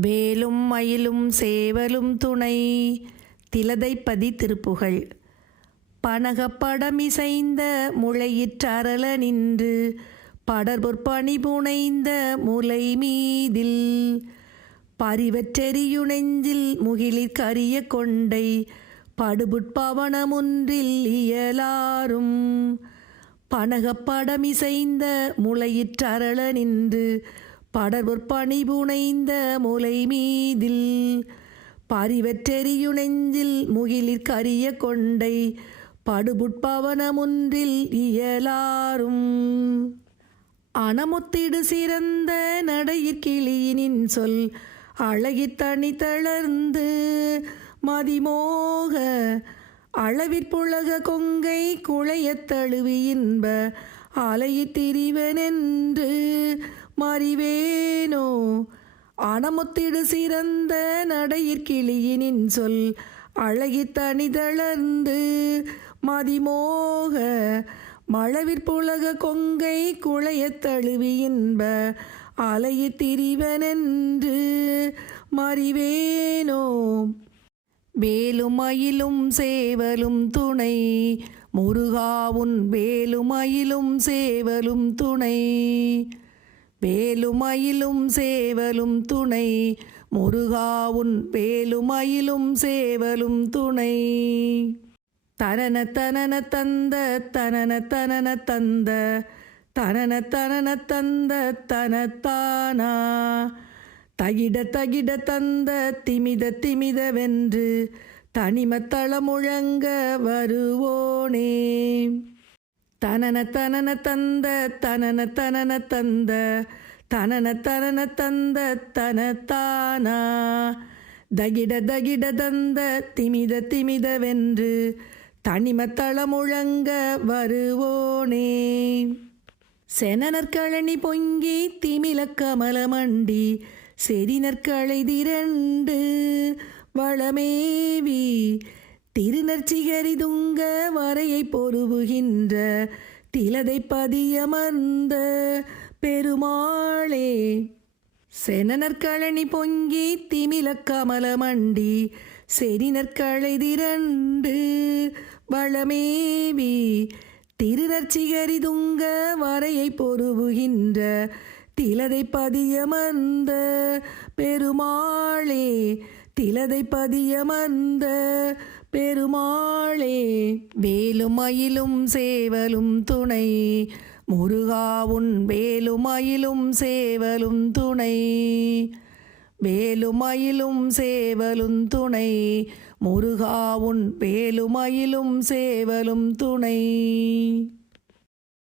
வேலும் மயிலும் சேவலும் துணை. திலதைப்பதி திருப்புகழ் பனகப்படமிசைந்த முளையிற்றரள நின்று படர்பொற்பணி புனைந்த முலை மீதில் பரிவற்றெறியுணெஞ்சில் முகிலிற் கரிய கொண்டை படுபுட்பவனமொன்றில் இயலாரும். பனகப்படமிசைந்த முளையிற்றரள நின்று படர்பொற்பணி புனைந்த முலை மீதில் பரிவற்றெறியுணெஞ்சில் முகிலிற் கரிய கொண்டை படுபுட்பவனமொன்றில் இயலாரும் அணமுத்திடு சிறந்த நடையிற்கிளியினின் சொல் அழகிற் தனி தளர்ந்து மதிமோக அளவிற்புலக கொங்கை குழையத் தழுவி இன்ப அலையிற் திரிவனென்று மறிவேனோ? அணமுத்திடு சிறந்த நடையிற்கிளியினின் சொல் அழகி தனிதளர்ந்து மதிமோக. மழவிற்புலக கொங்கை குளையத் தழுவி இன்ப அலையிற் திரிவனென்று மறிவேனோ? வேலுமயிலும் சேவலும் துணை முருகாவுன் வேலுமயிலும் சேவலும் துணை. வேலுமயிலும் சேவலும் துணை. முருகாவுன் வேலுமயிலும் சேவலும் துணை. தனன தனன தந்த தனன தனன தந்த. தனன தனன தந்த தனத்தானா. தகிட தகிட தந்த திமித திமிதவென்று தனிமத்தள முழங்க வருவோனே. தனன தனன தந்த தனன தனன தந்த தனன தனன தந்த தனத்தானா? தகிட தகிட தந்த திமித திமிதவென்று தனிமத்தள முழங்க வருவோனே. செனநற்கழனி பொங்கி திமிலக் கமலமண்டி செறிநற்களை திரண்டு வளமேவி திருநற்சிகரிதுங்க வரையை பொருவுகின்ற திலதை பதியமர்ந்த பெருமாளே. செனநற்கழனி பொங்கி திமிலக் கமலமண்டி செறிநற்களை திரண்டு வளமேவி திருநற்சிகரிதுங்க வரையை பொருவுகின்ற திலதை பதியமர்ந்த பெருமாளே. திலதை பதியமர்ந்த பெருமாளே வேலுமயிலும் சேவலும் துணை. முருகாவுன் வேலுமயிலும் சேவலும் துணை. வேலுமயிலும் சேவலும் துணை. முருகாவுன் வேலுமயிலும் சேவலும் துணை.